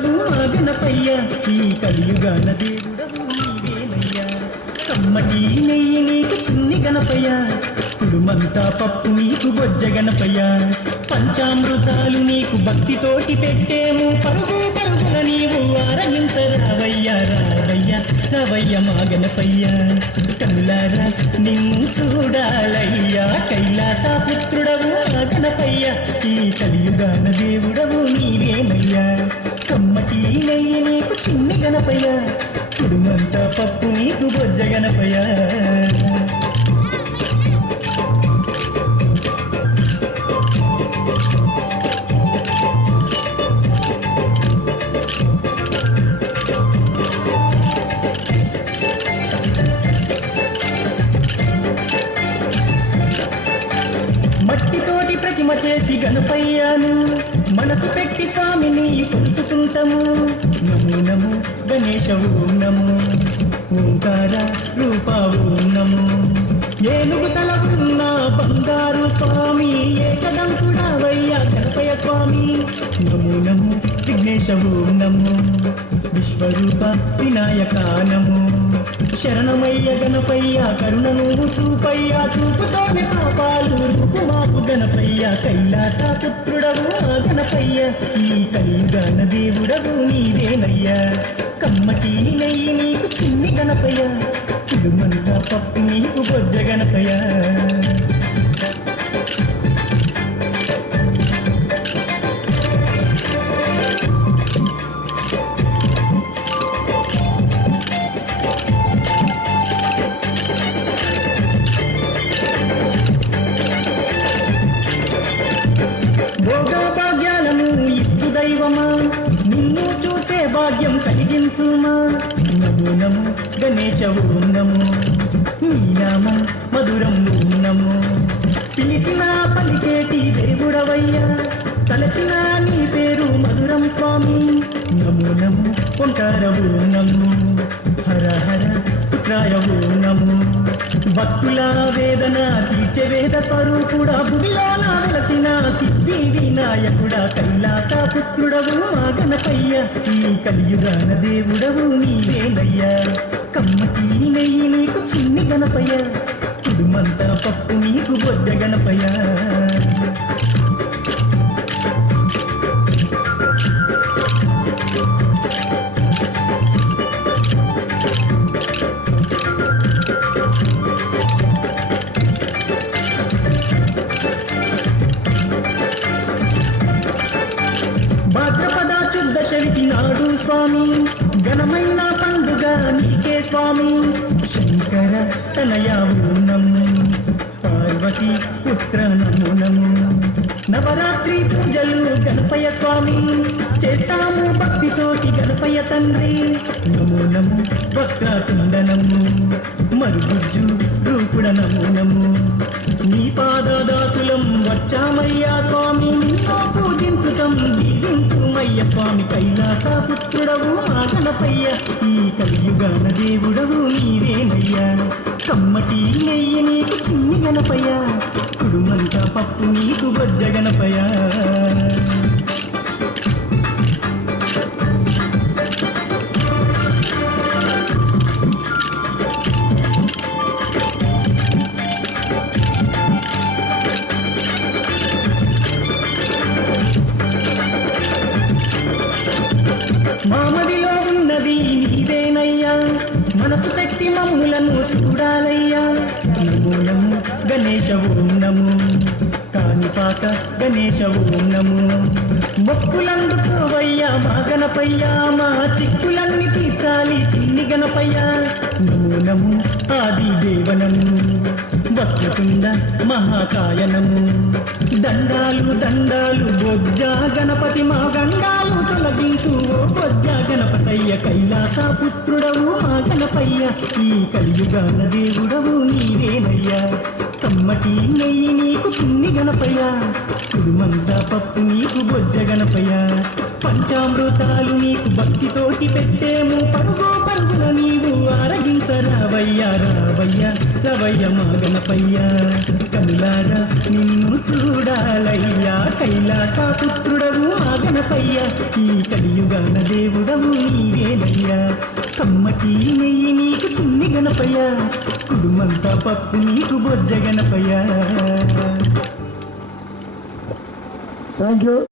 పుత్రుడవు మా గణపయ్య, ఈ కలియుగాన దేవుడవు నీవేనయ్యా. కమ్మటి నెయ్యి నీకు చిన్ని గణపయ్య, కుడుమంతా పప్పు నీకు బొజ్జ గణపయ్య. పంచామృతాలు నీకు భక్తితోటి పెట్టేము, పరుగు పరుగున నీవు ఆరగించరావయ్యా. రావయ్య రావయ్య మా గణపయ్య, కనులారా నిన్ను చూడాలయ్యా. కైలాస పుత్రుడవు మా గణపయ్య, ఈ కలియుగాన దేవుడవు నీవేనయ్యా. కమ్మటి నెయ్యి నీకు చిన్ని గణపయ్య, కుడుమంతా పప్పు నీకు బొజ్జ గణపయ్య. మట్టితోటి ప్రతిమ చేసి గణపయ్యాను, మనసు పెట్టి స్వామిని కొలుసుకుంటాము. నమో నమో గణేశవు నమో, ఓంకార రూపావు నమో. ఏనుగు తల ఉన్న బంగారు స్వామి, ఏకదంకుడావయ్యా గణపయ్య స్వామి. నమో నమో విఘ్నేశవు నమో, విశ్వరూప వినాయక నమో. శరణమయ్య గణపయ్య, కరుణ నువ్వు చూపయ్యా. చూపుతోనే పాపాలు రూపుమాపు గణపయ్య, కైలాస పుత్రుడవు ఆ గణపయ్య, ఈ కలియుగాన దేవుడవు నీవేనయ్యా. కమ్మటి నెయ్యి నీకు చిన్ని గణపయ్య, కుడుమంతా పప్పు నీకు బొజ్జ గణపయ్య. భోగభాగ్యాలను ఇచ్చు దైవమా, నిన్ను చూసే భాగ్యం కలిగించుమా. నమో నమో గణేశవు నమో, నీ నామం మధురం నమో. పిలిచిన పలికేటి దేవుడవయ్యా, తలచిన నీ పేరు మధురం స్వామి. నమో నమో ఓంకారవు నమో, హర హర పుత్రాయవు నమో. భక్తుల వేదన తీర్చే వేద స్వరూపుడా, భూమిలో వెలసిన సిద్ధి వినాయకుడా. కైలాస పుత్రుడవు మా గణపయ్య, ఈ కలియుగాన దేవుడవు నీవేనయ్యా. కమ్మటి నెయ్యి నీకు చిన్ని గణపయ్య, కుడుమంతా పప్పు నీకు బొజ్జ గణపయ్య. భాద్రపద శుద్ధ షష్ఠి నాడు స్వామి, ఘనమైన పండుగ నీకే స్వామి. శంకర తనయావు నమో, పార్వతి పుత్ర నమో నమో. నవరాత్రి పూజలు గణపయ్య స్వామి, చేస్తాము భక్తితోటి గణపయ్య తండ్రి. నమో నమో వక్రతుండ నమో, మరుగుజ్జు రూపుడ నమో నమో. నీ పాదదాసులం వచ్చామయ్యా స్వామి, నిన్నో పూజించుతం దీవించుమయ్య స్వామి. కైలాస పుత్రుడవు మా గణపయ్య, ఈ కలియుగాన దేవుడవు నీవేనయ్యా. కమ్మటి నెయ్యి నీకు చిన్ని గణపయ్య, కుడుమంతా పప్పు నీకు బొజ్జ గణపయ్య. మామదిలో ఉన్నది నీవేనయ్యా, మనసు పెట్టి మమ్ములను చూడాలయ్యా. నమో నమో గణేశవు నమో, కాణిపాక గణేశవు నమో. మొక్కులందుకోవయ్యా మా గణపయ్య, మా చిక్కులన్నీ తీర్చాలి చిన్ని గణపయ్య. నమో నమో ఆది దేవనము, వక్రతుండ మహాకాయనము. దండాలు దండాలు బొజ్జ గణపతి, మా గండాలు తొలగించు ఓ బొజ్జ గణపతయ్య. కైలాస పుత్రుడవు మా గణపయ్య, ఈ కలియుగాన దేవుడవు నీవేనయ్యా. కమ్మటి నెయ్యి నీకు చిన్ని గణపయ్య, కుడుమంతా పప్పు నీకు బొజ్జ గణపయ్య. పంచామృతాలు నీకు భక్తితోటి పెట్టేము పరుగు పరుగున నీవు ఆరగించరావయ్యా రావయ్యా రవయ్య మా గణపయ్య కనులారా నిన్ను చూడాలయ్యా కైలాస పుత్రుడవు మా గణపయ్య ఈ కలియుగాన దేవుడవు నీవేనయ్యా కమ్మటి నెయ్యి నీకు చిన్ని గణపయ్య కుడుమంతా పప్పు నీకు బొజ్జ గణపయ్య థ్యాంక్ యూ.